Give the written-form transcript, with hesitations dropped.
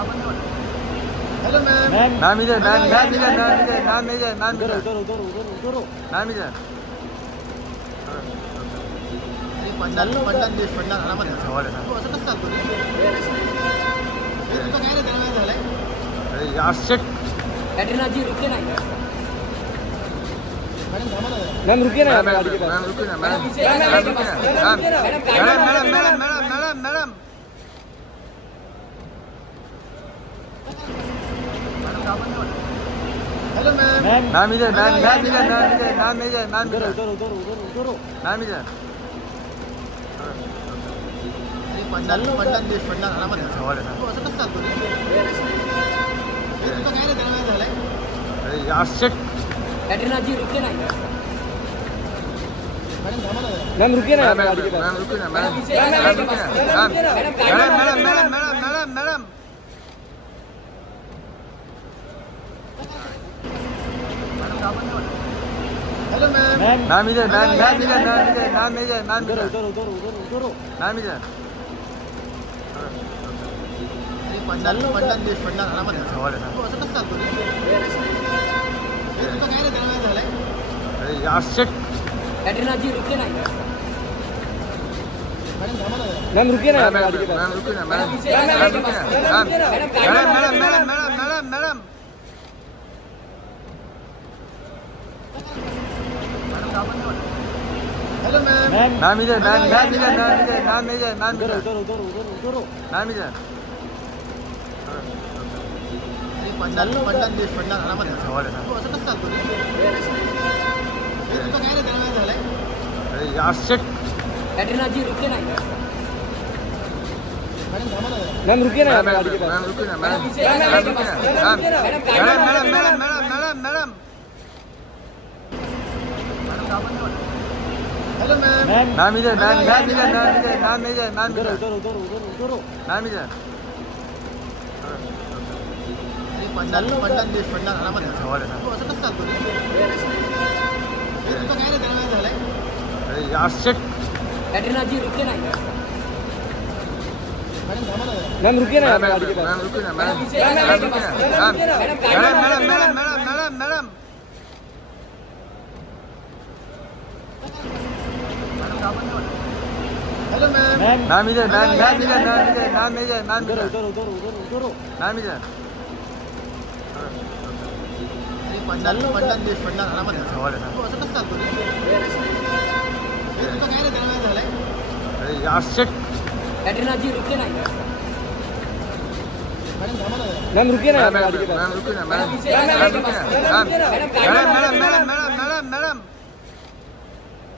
Hello ma'am. Ma'am इधर ma'am ma'am इधर ma'am इधर मैम इधर मैम उधर इधर उधर उधर उधर उधर मैम इधर पंढन देश पंढन आरामात सवाल आहे ना. तू असं कसं चालतो रे? तुझं काय रे दरवेळेस झालंय? अरे यार शिट. कैटरीना जी रुकिए ना मॅडम थांबा ना जरा. मैम रुकिए ना मैम गाड़ी के पास मैम रुकिए ना मैम मैम, मैम रुकिए ना ma'am ma'am, madam madam madam madam madam madam hello ma'am. Ma'am इधर मैम मैम इधर मैम इधर मैम इधर मैम उधर इधर उधर उधर उधर उधर मैम इधर पंढन देश पंढन आरामात सवाल आहे ना. तू असं कसं चालतो रे? तुझं काय रे दरवेळेस झालंय? अरे यार शिट. कैटरीना जी रुकिए ना मॅडम थांबा ना जरा. मैम रुकिए ना मैम गाड़ी के पास मैम रुकिए ना मैम मैम, मैम रुकिए ना ma'am madam madam madam madam madam madam hello ma'am. Ma'am इधर मैम मैम इधर मैम इधर मैम इधर मैम उधर इधर उधर उधर उधर उधर मैम इधर पंढन देश पंढन आरामात सवाल आहे ना. तू असं कसं चालतो रे? तुझं काय रे दरवेळेस झालंय? अरे यार शिट. कैटरीना जी रुकिए ना मॅडम थांबा ना जरा. मैम रुकिए ना मैम गाड़ी के पास मैम रुकिए ना मैम मैम, मैम रुकिए ना ma'am madam madam madam madam madam madam hello ma'am. Ma'am इधर मैम मैम इधर मैम इधर मैम इधर मैम उधर इधर उधर उधर उधर उधर मैम इधर पंढन देश पंढन आरामात सवाल आहे ना. तू असं कसं चालतो रे? तुझं काय रे दरवेळेस झालंय? अरे यार शिट. कैटरीना जी रुकिए ना मॅडम थांबा ना जरा. मैम रुकिए ना मैम गाड़ी के पास मैम रुकिए ना मैम मैम, मैम रुकिए ना ma'am madam madam madam madam madam madam hello ma'am. Ma'am इधर मैम मैम इधर मैम इधर मैम इधर मैम उधर इधर उधर उधर उधर उधर मैम इधर पंढन देश पंढन आरामात सवाल आहे ना. तू असं कसं चालतो रे? तुझं काय रे दरवेळेस झालंय? अरे यार शिट. कैटरीना जी रुकिए ना मॅडम थांबा ना जरा. मैम रुकिए ना मैम गाड़ी के पास मैम रुकिए ना मैम मैम रुकिए ना ma'am madam madam madam madam madam madam hello ma'am. Ma'am इधर मैम मैम इधर मैम इधर मैम इधर मैम उधर इधर उधर उधर उधर उधर मैम इधर पंढन देश पंढन आरामात सवाल आहे ना. तू असं कसं चालतो रे? तुझं काय रे दरवेळेस झालंय? अरे यार शिट. कैटरीना जी रुकिए ना मॅडम थांबा ना जरा. मैम रुकिए ना मैम गाड़ी के पास मैम रुकिए ना मैम मैम रुकिए ना मैम मैडम मैडम मैडम